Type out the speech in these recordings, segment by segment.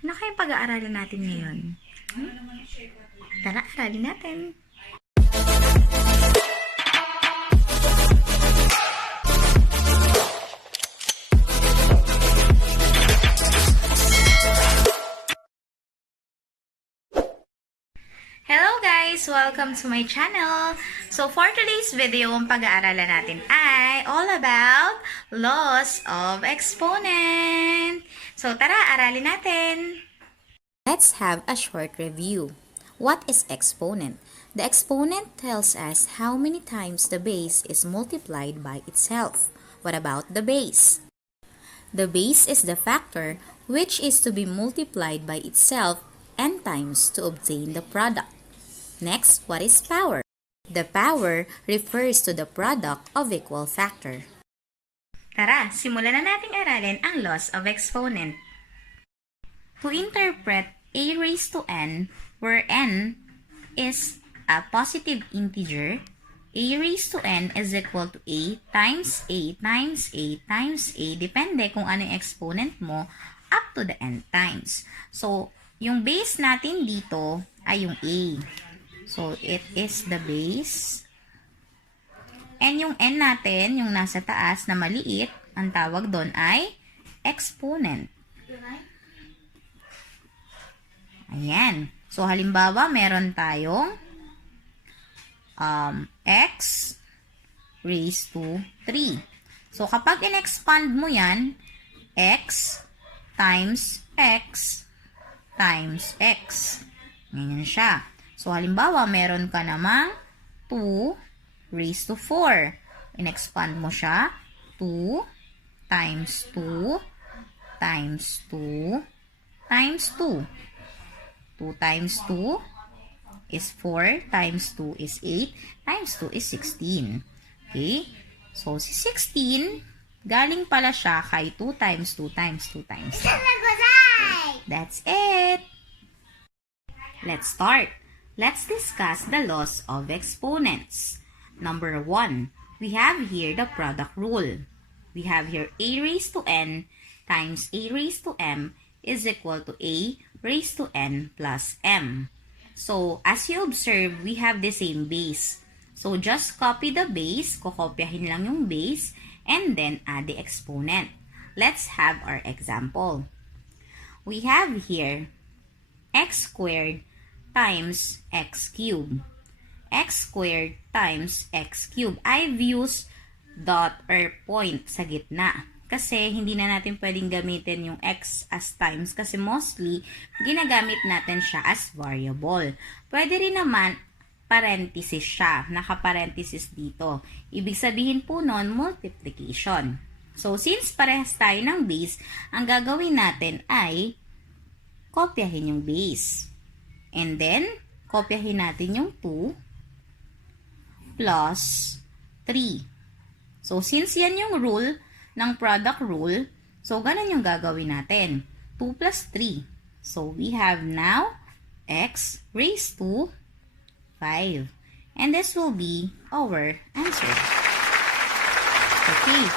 Ano kayang pag-aaralan natin ngayon? Tara, aralin natin. Hello guys! Welcome to my channel! So for today's video, ang pag-aaralan natin ay all about laws of exponent. So tara, aralin natin! Let's have a short review. What is exponent? The exponent tells us how many times the base is multiplied by itself. What about the base? The base is the factor which is to be multiplied by itself n times to obtain the product. Next, what is power? The power refers to the product of equal factor. Tara, simulan na nating aralin ang laws of exponent. To interpret a raised to n, where n is a positive integer, a raised to n is equal to a times a times a times a, depende kung ano yung exponent mo, up to the n times. So, yung base natin dito ay yung a. So, it is the base. And yung n natin, yung nasa taas na maliit, ang tawag doon ay exponent. Ayan. So, halimbawa, meron tayong x raised to 3. So, kapag in-expand mo yan, x times x times x. Ganyan siya. So, halimbawa, meron ka namang 2 raised to 4. In-expand mo siya, 2 times 2 times 2 times 2. 2 times 2 is 4 times 2 is 8 times 2 is 16. Okay? So, si 16, galing pala siya kay 2 times 2 times 2 times 2. That's it! Let's start. Let's discuss the laws of exponents. Number 1, we have here the product rule. We have here a raised to n times a raised to m is equal to a raised to n plus m. So, as you observe, we have the same base. So, just copy the base, kokopyahin lang yung base, and then add the exponent. Let's have our example. We have here x squared times x cubed. X squared times x cubed. I've used dot or point sa gitna. Kasi hindi na natin pwedeng gamitin yung x as times kasi mostly ginagamit natin siya as variable. Pwede rin naman parenthesis siya. Naka-parenthesis dito. Ibig sabihin po nun, multiplication. So, since parehas tayo ng base, ang gagawin natin ay kopyahin yung base. And then, kopyahin natin yung 2 plus 3. So, since yan yung rule ng product rule, so, ganun yung gagawin natin. 2 plus 3. So, we have now x raised to 5. And this will be our answer. Okay.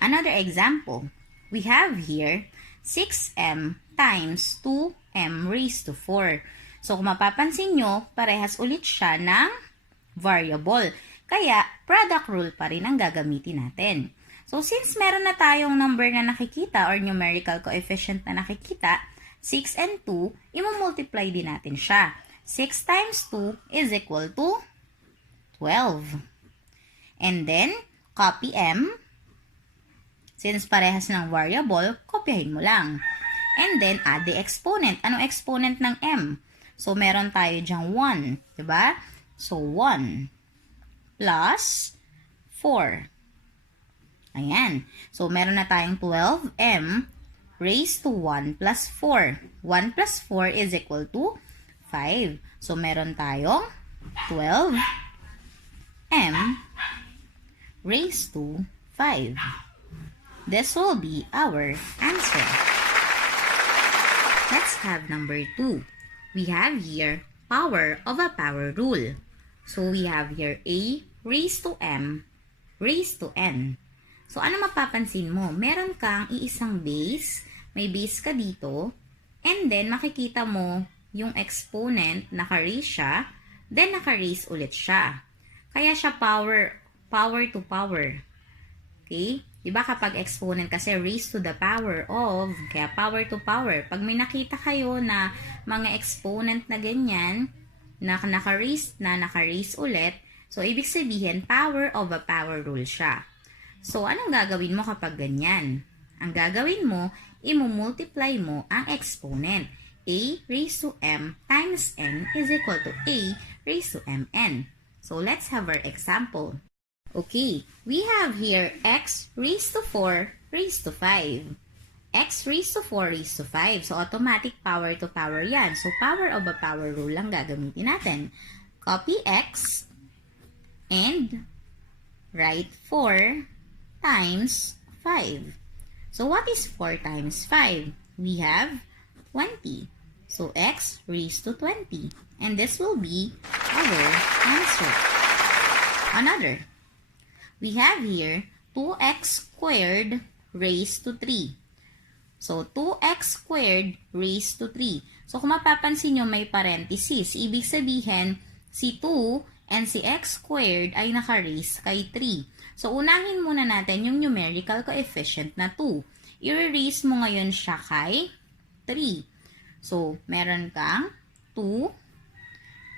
Another example. We have here 6m times 2m raised to 4. So, kung mapapansin nyo, parehas ulit siya ng variable. Kaya, product rule pa rin ang gagamitin natin. So, since meron na tayong number na nakikita or numerical coefficient na nakikita, 6 and 2, imumultiply din natin siya. 6 times 2 is equal to 12. And then, copy m. Since parehas ng variable, kopyahin mo lang. And then, add the exponent. Anong exponent ng m? So, meron tayo dyang 1. Diba? So, 1 plus 4. Ayan. So, meron na tayong 12m raised to 1 plus 4. 1 plus 4 is equal to 5. So, meron tayong 12m raised to 5. This will be our answer. Let's have number 2. We have here power of a power rule. So, we have here a raised to m raised to n. So, ano mapapansin mo? Meron kang iisang base, may base ka dito, And then, makikita mo yung exponent, naka-raise siya, then naka-raise ulit siya. Kaya siya power to power. Okay? Diba kapag exponent kasi raised to the power of, kaya power to power. Pag may nakita kayo na mga exponent na ganyan, na naka-raise ulit, so ibig sabihin, power of a power rule siya. So, anong gagawin mo kapag ganyan? Ang gagawin mo, imumultiply mo ang exponent. A raised to m times n is equal to a raised to mn. So, let's have our example. Okay, we have here x raised to 4 raised to 5. X raised to 4 raised to 5. So, automatic power to power yan. So, power of a power rule lang gagamitin natin. Copy x and write 4 times 5. So, what is 4 times 5? We have 20. So, x raised to 20. And this will be our answer. Another. We have here 2x squared raised to 3. So, 2x squared raised to 3. So, kung mapapansin nyo, may parenthesis. Ibig sabihin, si 2 and si x squared ay naka-raise kay 3. So, unahin muna natin yung numerical coefficient na 2. I-raise mo ngayon siya kay 3. So, meron kang 2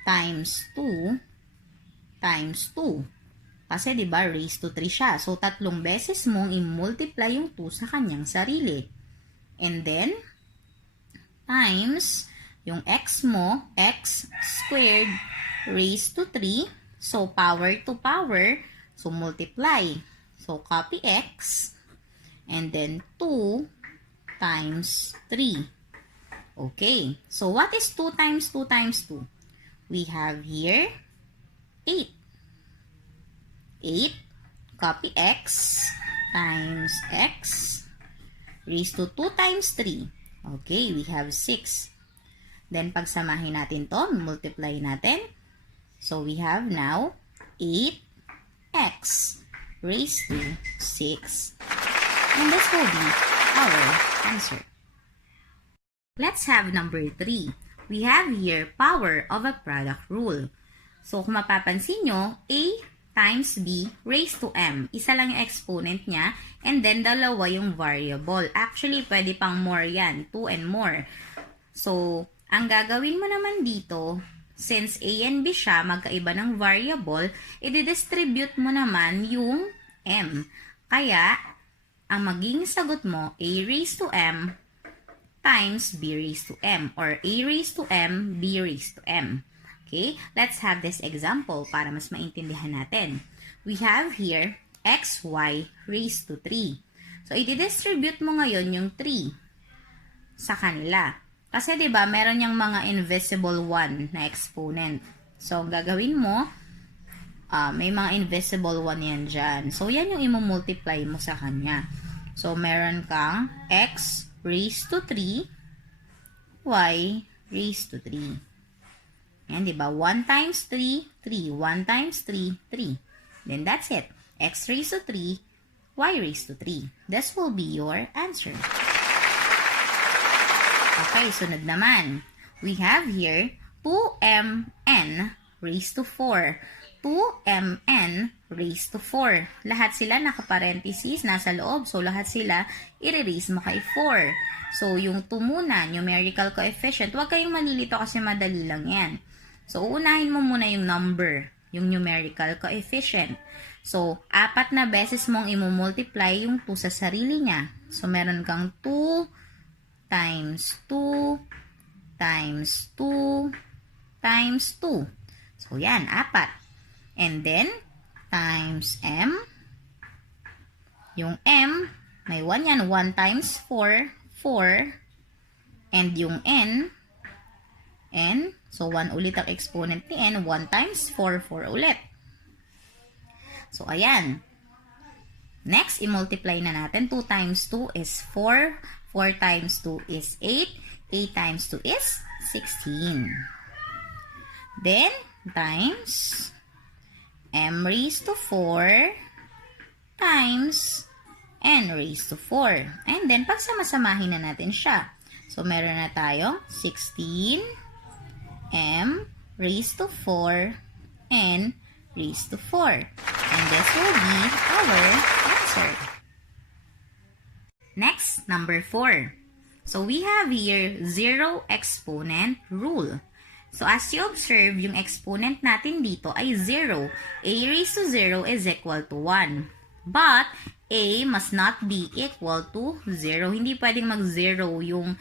times 2 times 2. Kasi, di ba, raised to 3 siya. So, 3 beses mong i-multiply yung 2 sa kanyang sarili. And then, times yung x mo, x squared raised to 3. So, power to power. So, multiply. So, copy x. And then, 2 times 3. Okay. So, what is 2 times 2 times 2? We have here 8. 8. Copy x times x raised to 2 times 3. Okay, we have 6. Then, pagsamahin natin to, multiply natin. So, we have now 8x raised to 6. And this will be our answer. Let's have number 3. We have here power of a product rule. So, kung mapapansin nyo, a times b raised to m. Isa lang yung exponent niya, and then dalawa yung variable. Actually, pwede pang more yan, 2 and more. So, ang gagawin mo naman dito, since a and b siya, magkaiba ng variable, i-distribute mo naman yung m. Kaya, ang magiging sagot mo, a raised to m times b raised to m, or a raised to m, b raised to m. Okay, let's have this example para mas maintindihan natin. We have here xy raised to 3. So, i-distribute mo ngayon yung 3 sa kanila. Kasi, di ba, meron yung mga invisible 1 na exponent. So, ang gagawin mo, may mga invisible 1 yan dyan. So, yan yung imumultiply mo sa kanya. So, meron kang x raised to 3, y raised to 3. Yan, di ba? 1 times 3, 3. 1 times 3, 3. Then, that's it. X raised to 3, y raised to 3. This will be your answer. Okay, sunod naman. We have here 2mn raised to 4. 2mn raised to 4. Lahat sila nakaparenthesis, nasa loob. So, lahat sila i-raise mo kay 4. So, yung 2 muna, numerical coefficient, huwag kayong malilito kasi madali lang yan. So, uunahin mo muna yung number, yung numerical coefficient. So, 4 na beses mong imumultiply yung 2 sa sarili niya. So, meron kang 2 times 2 times 2 times 2. So, yan, 4. And then, times m. Yung m, may 1 yan, 1 times 4, 4. And yung n, so 1 ulit ang exponent ni n, 1 times 4, 4 ulit. So, ayan. Next, i-multiply na natin. 2 times 2 is 4, 4 times 2 is 8, 8 times 2 is 16. Then, times m raised to 4 times n raised to 4. And then, pagsamasamahin na natin siya. So, meron na tayong 16m raised to 4 n raised to 4. And this will be our answer. Next, number 4. So, we have here zero exponent rule. So, as you observe, yung exponent natin dito ay 0. A raised to 0 is equal to 1. But, A must not be equal to 0. Hindi pwedeng mag-0 yung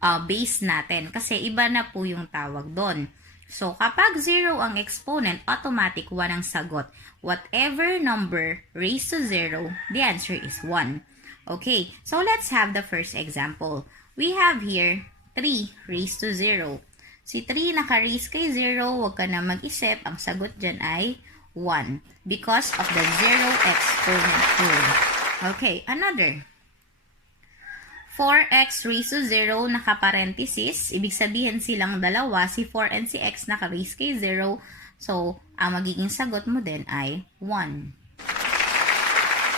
base natin kasi iba na po yung tawag doon. So, kapag 0 ang exponent, automatic 1 ang sagot. Whatever number raised to 0, the answer is 1. Okay, so let's have the first example. We have here 3 raised to 0. Si 3 naka-raise kay 0, huwag ka na mag-isip. Ang sagot dyan ay 1 because of the zero exponent rule. Okay, another. 4x raised to 0 naka-parenthesis. Ibig sabihin silang dalawa, si 4 and si x naka-raise kay 0. So, ang magiging sagot mo din ay 1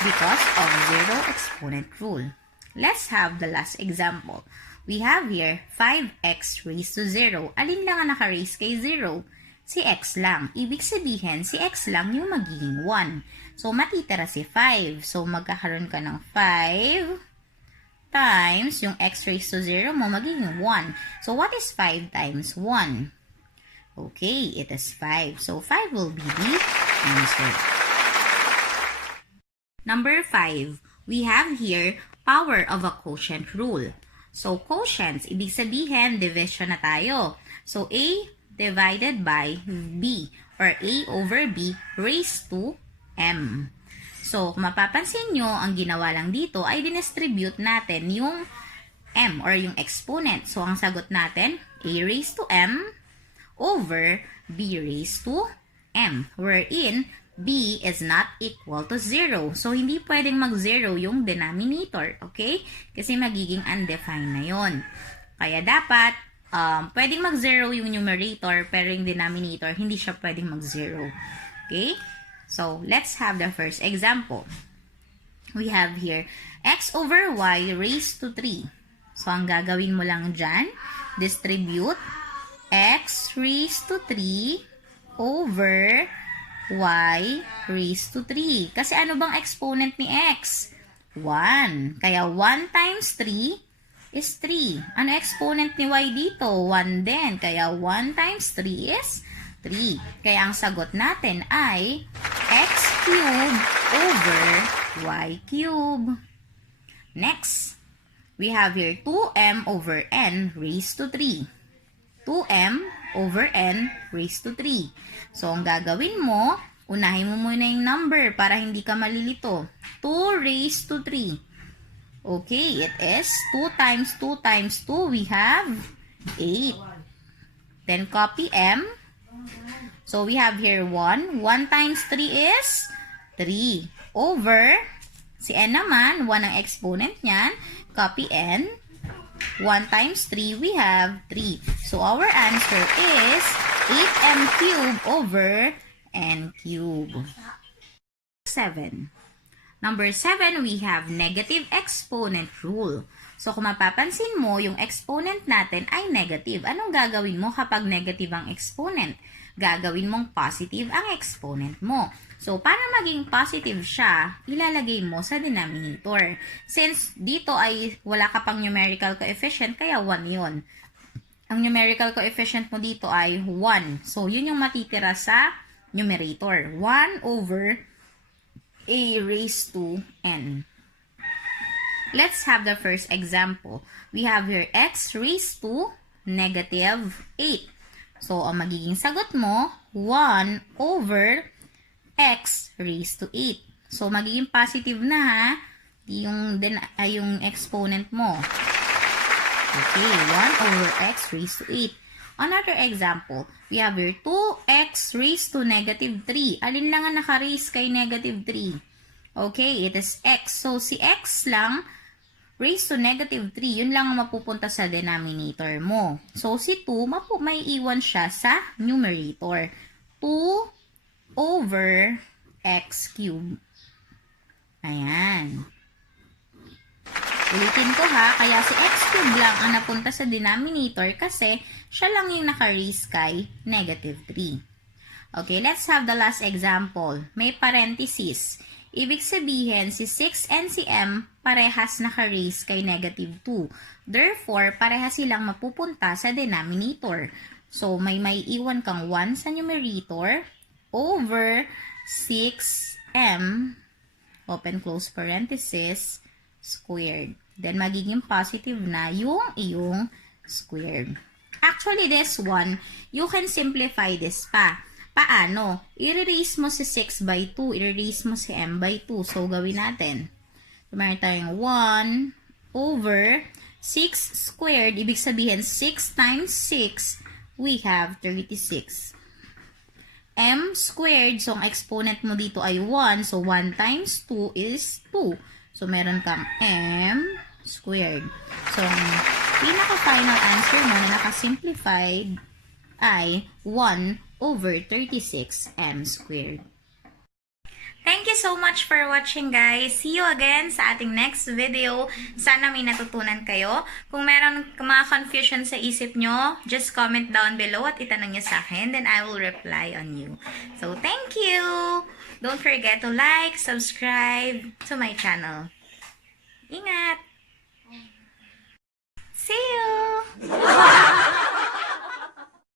because of zero exponent rule. Let's have the last example. We have here 5x raised to 0. Alin lang ang naka-raise kay 0? Si x lang. Ibig sabihin, si x lang yung magiging 1. So, matitira si 5. So, magkakaroon ka ng 5 times yung x raised to 0 mo, magiging 1. So, what is 5 times 1? Okay, it is 5. So, 5 will be the answer. Number 5, we have here power of a quotient rule. So, quotients, ibig sabihin, division na tayo. So, A divided by B or A over B raised to M. So, kung mapapansin nyo, ang ginawa lang dito ay dinistribute natin yung M or yung exponent. So, ang sagot natin, A raised to M over B raised to M, wherein B is not equal to 0. So, hindi pwedeng mag-0 yung denominator, okay? Kasi magiging undefined na yon. Kaya dapat, pwedeng mag-0 yung numerator, pero yung denominator, hindi siya pwedeng mag-0. Okay? So, let's have the first example. We have here, x over y raised to 3. So, ang gagawin mo lang dyan, distribute x raised to 3 over y raised to 3. Kasi ano bang exponent ni x? 1. Kaya 1 times 3 is 3. Ano exponent ni y dito? 1 din. Kaya 1 times 3 is 3. Kaya ang sagot natin ay x cubed over y cubed. Next, we have here 2m over n raised to 3. 2m over n raised to 3. So, ang gagawin mo, unahin mo muna yung number para hindi ka malilito. 2 raised to 3. Okay, it is 2 times 2 times 2. We have 8. Then, copy m. So, we have here 1. 1 times 3 is 3. Over, si n naman, 1 ang exponent niyan. Copy n. 1 times 3, we have 3. So, our answer is 8m cubed over n cubed. 7. Number 7, we have negative exponent rule. So, kung mapapansin mo, yung exponent natin ay negative. Anong gagawin mo kapag negative ang exponent? Gagawin mong positive ang exponent mo. So, para maging positive siya, ilalagay mo sa denominator. Since dito ay wala ka pang numerical coefficient, kaya 1 yun. Ang numerical coefficient mo dito ay 1. So, yun yung matitira sa numerator. 1 over a raised to n. Let's have the first example. We have here x raised to negative 8. So, ang magiging sagot mo, 1 over x raised to 8. So, magiging positive na ha, yung exponent mo. Okay, 1 over x raised to 8. Another example, we have here 2x raised to negative 3. Alin lang ang naka-raise kay negative 3? Okay, it is x. So, si x lang, raised to negative 3, yun lang ang mapupunta sa denominator mo. So, si 2, may iwan siya sa numerator. 2 over x cubed. Ayan. Ulitin ko ha, kaya si x cubed lang ang napunta sa denominator kasi siya lang yung naka-raise kay negative 3. Okay, let's have the last example. May parenthesis. Ibig sabihin, si 6 and si m parehas naka-raise kay negative 2. Therefore, parehas silang mapupunta sa denominator. So, may iwan kang 1 sa numerator over 6m, open close parenthesis, squared. Then, magiging positive na yung iyong squared. Actually, this one, you can simplify this pa. Paano? I-erase mo si 6 by 2, i-erase mo si m by 2. So, gawin natin. So, meron tayong 1 over 6 squared. Ibig sabihin, 6 times 6, we have 36. M squared, so ang exponent mo dito ay 1. So, 1 times 2 is 2. So, meron kang m squared. So, ang pinaka-final answer mo na nakasimplified ay 1 over 36 m squared. Thank you so much for watching, guys. See you again sa ating next video. Sana may natutunan kayo. Kung meron mga confusion sa isip nyo, just comment down below at itanong nyo sa akin. Then I will reply on you. So, thank you! Don't forget to like, subscribe to my channel. Ingat! See you!